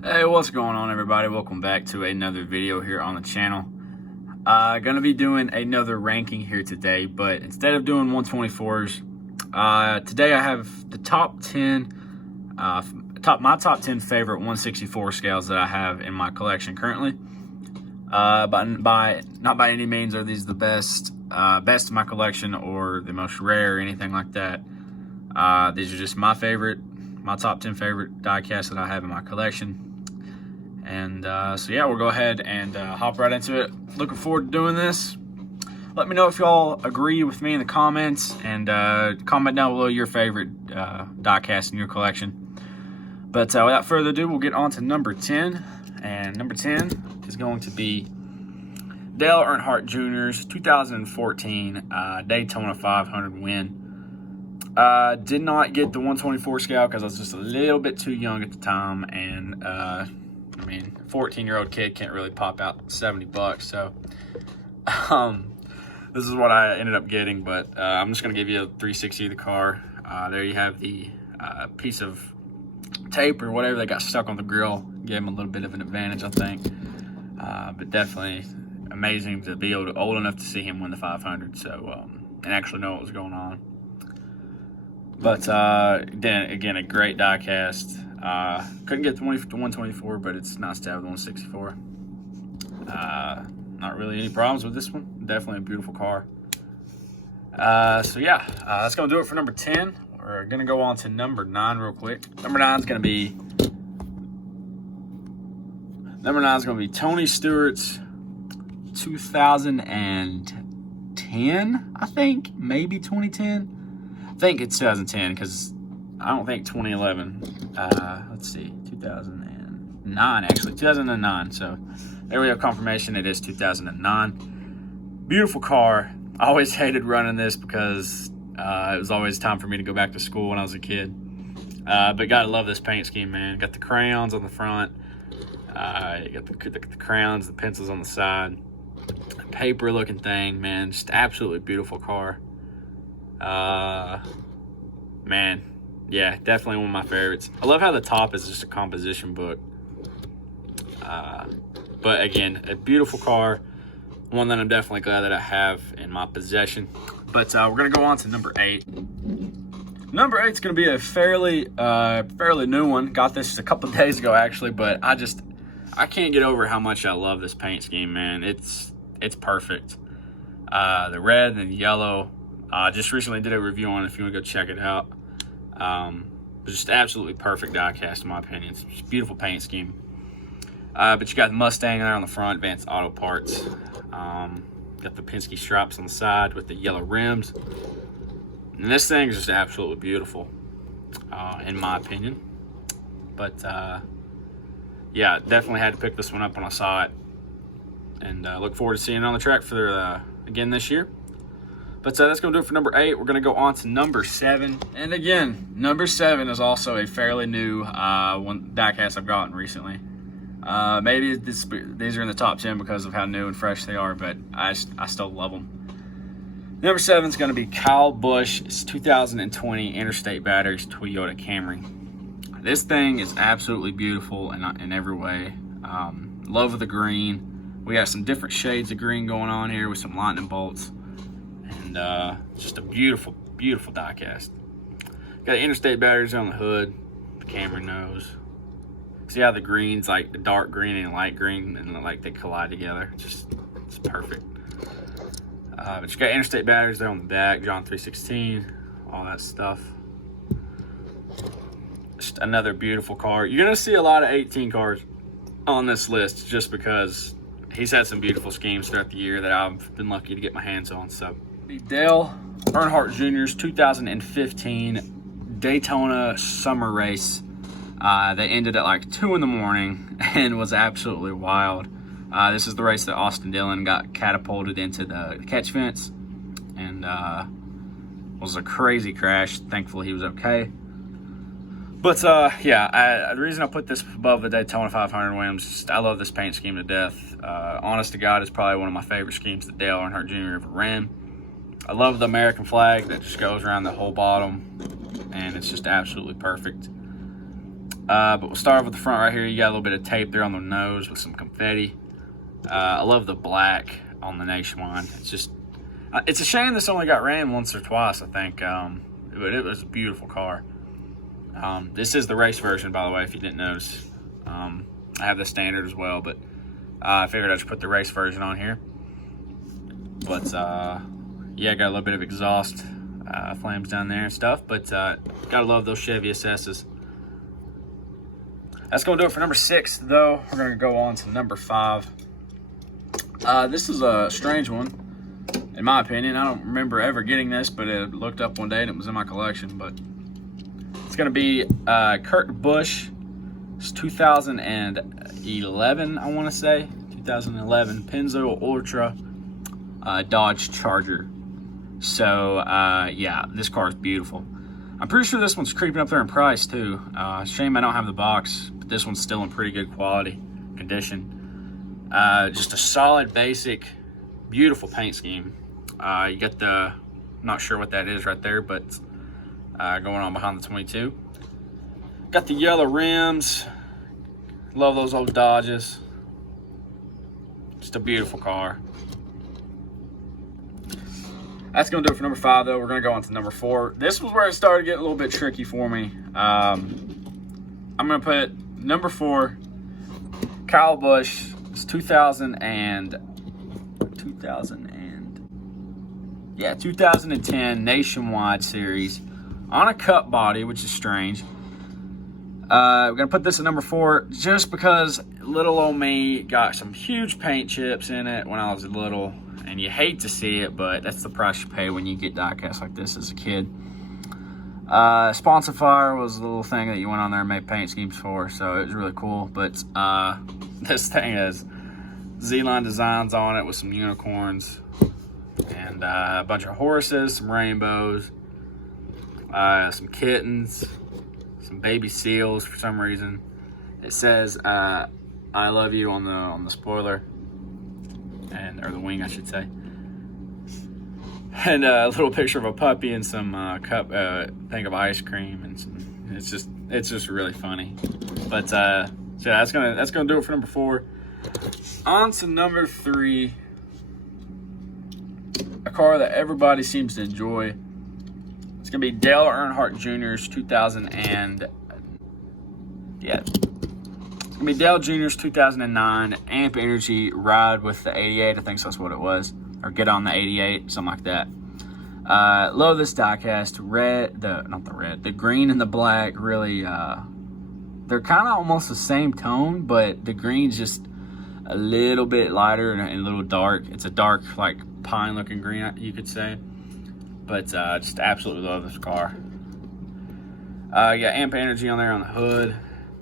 Hey, what's going on, everybody? Welcome back to another video here on the channel. Gonna be doing another ranking here today, but instead of doing 124s, today I have the top 10 my top 10 favorite 164 scales that I have in my collection currently. But not by any means are these the best of my collection or the most rare or anything like that. These are just my top 10 favorite diecasts that I have in my collection. And so yeah, we'll go ahead and hop right into it. Looking forward to doing this. Let me know if y'all agree with me in the comments, and comment down below your favorite diecast in your collection. But without further ado, we'll get on to number 10. And number 10 is going to be Dale Earnhardt Jr.'s 2014 Daytona 500 win. Did not get the 124 scale because I was just a little bit too young at the time, and I mean, 14-year-old kid can't really pop out $70, so this is what I ended up getting. But I'm just going to give you a 360 of the car. There you have the piece of tape or whatever that got stuck on the grill. Gave him a little bit of an advantage, I think. But definitely amazing to be old enough to see him win the 500, so and actually know what was going on. But then again, a great diecast. Couldn't get the 124, but it's nice to have the 164. Not really any problems with this one. Definitely a beautiful car. So yeah, that's gonna do it for number 10. We're gonna go on to number 9 real quick. Number 9 is gonna be Tony Stewart's 2010, I think, maybe 2010. I think it's 2010 because I don't think 2011. Let's see, 2009 actually, 2009. So there we have confirmation it is 2009. Beautiful car. I always hated running this because it was always time for me to go back to school when I was a kid. But gotta love this paint scheme, man. Got the crayons on the front. You got the crayons, the pencils on the side. Paper looking thing, man. Just absolutely beautiful car. Man, yeah, definitely one of my favorites. I love how the top is just a composition book. But again, a beautiful car. One that I'm definitely glad that I have in my possession. But we're gonna go on to number 8. Number 8 is gonna be a fairly new one. Got this a couple of days ago actually, but I can't get over how much I love this paint scheme, man. It's perfect. The red and the yellow. Just recently did a review on it if you want to go check it out. Just absolutely perfect diecast in my opinion. It's just a beautiful paint scheme. But you got the Mustang there on the front, Advanced Auto Parts. Got the Penske stripes on the side with the yellow rims. And this thing is just absolutely beautiful, in my opinion. But yeah, definitely had to pick this one up when I saw it. And look forward to seeing it on the track for again this year. But that's going to do it for number 8. We're going to go on to number 7. And again, number 7 is also a fairly new one diecast I've gotten recently. Maybe these are in the top 10 because of how new and fresh they are, but I still love them. Number 7 is going to be Kyle Busch's 2020 Interstate Batteries Toyota Camry. This thing is absolutely beautiful in every way. Love the green. We got some different shades of green going on here with some lightning bolts. And just a beautiful, beautiful diecast. Got the Interstate batteries on the hood, the Camry nose. See how the green's like the dark green and light green, and like they collide together. It's perfect. But you got Interstate batteries there on the back, John 316, all that stuff. Just another beautiful car. You're gonna see a lot of 18 cars on this list just because he's had some beautiful schemes throughout the year that I've been lucky to get my hands on. So Dale Earnhardt Jr.'s 2015 Daytona summer race. They ended at like 2 in the morning and was absolutely wild. This is the race that Austin Dillon got catapulted into the catch fence, and was a crazy crash. Thankfully he was okay. But yeah, the reason I put this above the Daytona 500 win is just I love this paint scheme to death. Honest to God, it's probably one of my favorite schemes that Dale Earnhardt Jr. ever ran. I love the American flag that just goes around the whole bottom, and it's just absolutely perfect. But we'll start off with the front right here. You got a little bit of tape there on the nose with some confetti. I love the black on the Nationwide. It's just, it's a shame this only got ran once or twice, I think. But it was a beautiful car. This is the race version, by the way, if you didn't notice. I have the standard as well, but I figured I'd just put the race version on here. But yeah, got a little bit of exhaust flames down there and stuff, but gotta love those Chevy SS's. That's gonna do it for number 6, though. We're gonna go on to number 5. This is a strange one, in my opinion. I don't remember ever getting this, but it looked up one day and it was in my collection. But it's gonna be Kurt Busch. It's 2011, I want to say 2011 Pennzoil Ultra Dodge Charger. So yeah, this car is beautiful. I'm pretty sure this one's creeping up there in price too. Shame I don't have the box, but this one's still in pretty good quality condition. Just a solid, basic, beautiful paint scheme. You got the, I'm not sure what that is right there, but going on behind the 22. Got the yellow rims. Love those old Dodges. Just a beautiful car. That's going to do it for number 5, though. We're going to go on to number 4. This was where it started getting a little bit tricky for me. I'm going to put number 4, Kyle Busch. It's 2010 Nationwide Series on a cut body, which is strange. We're going to put this at number 4 just because little old me got some huge paint chips in it when I was little. And you hate to see it, but that's the price you pay when you get diecast like this as a kid. Sponsifier was a little thing that you went on there and made paint schemes for, so it was really cool. But this thing has Z-line designs on it with some unicorns and a bunch of horses, some rainbows, some kittens, some baby seals for some reason. It says "I love you" on the spoiler, or the wing, I should say. And a little picture of a puppy and some thing of ice cream, and it's just really funny. But so that's gonna do it for number 4. On to number 3, a car that everybody seems to enjoy. It's gonna be Dale Earnhardt Jr.'s 2009 Amp Energy Ride with the 88. I think that's what it was, or Get on the 88, something like that. Love this diecast. The green and the black really, they're kind of almost the same tone, but the green's just a little bit lighter and a little dark. It's a dark, like pine looking green, you could say. But just absolutely love this car. You got Amp Energy on there on the hood.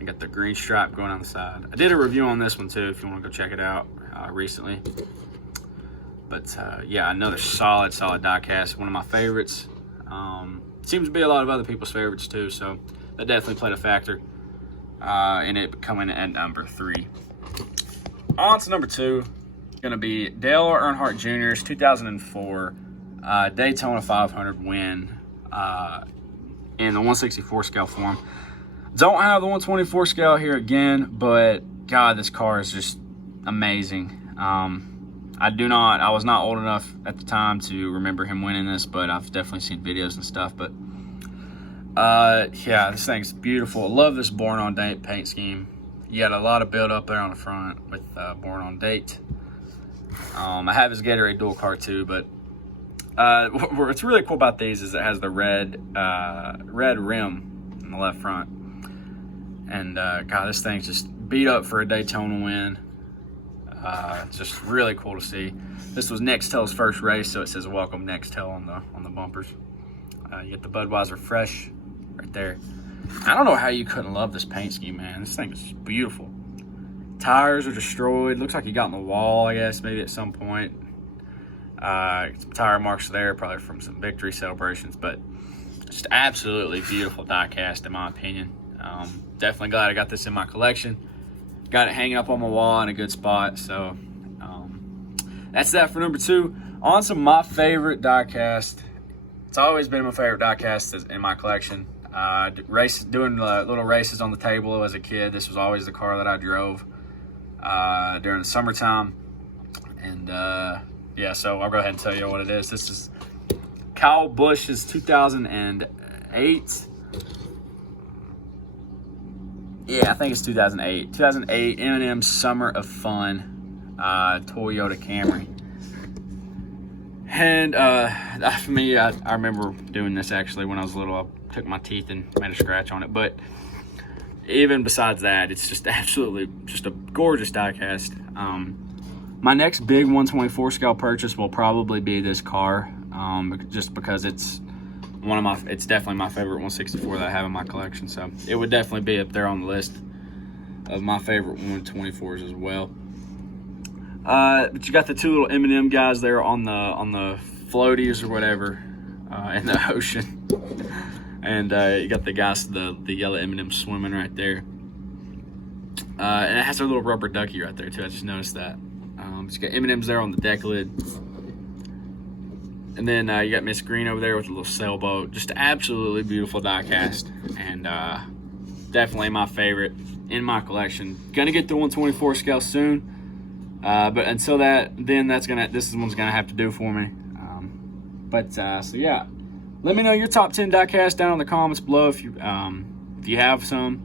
I got the green stripe going on the side. I did a review on this one too, if you want to go check it out recently. But yeah, another solid diecast. One of my favorites. Seems to be a lot of other people's favorites too, so that definitely played a factor in it coming at number 3. On to number 2. Going to be Dale Earnhardt Jr.'s 2004 Daytona 500 win in the 164 scale form. Don't have the 124 scale here again, but God, this car is just amazing. I was not old enough at the time to remember him winning this, but I've definitely seen videos and stuff. But yeah, this thing's beautiful. I love this Born on Date paint scheme. You got a lot of build up there on the front with Born on Date. I have his Gatorade dual car too, but what's really cool about these is it has the red rim in the left front. And God, this thing's just beat up for a Daytona win. It's just really cool to see. This was Nextel's first race, so it says "Welcome Nextel" on the bumpers. You get the Budweiser Fresh right there. I don't know how you couldn't love this paint scheme, man. This thing is beautiful. Tires are destroyed. Looks like he got in the wall, I guess, maybe at some point. Some tire marks there, probably from some victory celebrations, but just absolutely beautiful diecast in my opinion. Definitely glad I got this in my collection. Got it hanging up on my wall in a good spot. So that's that for number 2. On to my favorite diecast. It's always been my favorite diecast in my collection. Doing little races on the table as a kid. This was always the car that I drove during the summertime. And yeah, so I'll go ahead and tell you what it is. This is Kyle Busch's 2008. Yeah, I think it's 2008. 2008 M&M Summer of Fun Toyota Camry. And for me, I remember doing this actually when I was little. I took my teeth and made a scratch on it. But even besides that, it's just absolutely just a gorgeous diecast. My next big 124 scale purchase will probably be this car, just because it's definitely my favorite 164 that I have in my collection. So it would definitely be up there on the list of my favorite 124s as well. But you got the two little M&M guys there on the floaties or whatever in the ocean, and you got the guys, the yellow M&M swimming right there, and it has a little rubber ducky right there too. I just noticed that. But you got M&Ms there on the deck lid, and then you got Miss Green over there with a little sailboat. Just absolutely beautiful diecast, and definitely my favorite in my collection. Gonna get the 124 scale soon. But until then this one's gonna have to do for me. So yeah, let me know your top 10 diecast down in the comments below if you have some,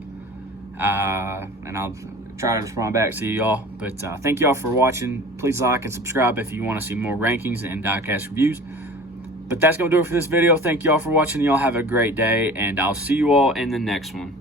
and I'll try to respond back to y'all. But thank y'all for watching. Please like and subscribe if you want to see more rankings and diecast reviews. But that's gonna do it for this video. Thank y'all for watching. Y'all have a great day, and I'll see you all in the next one.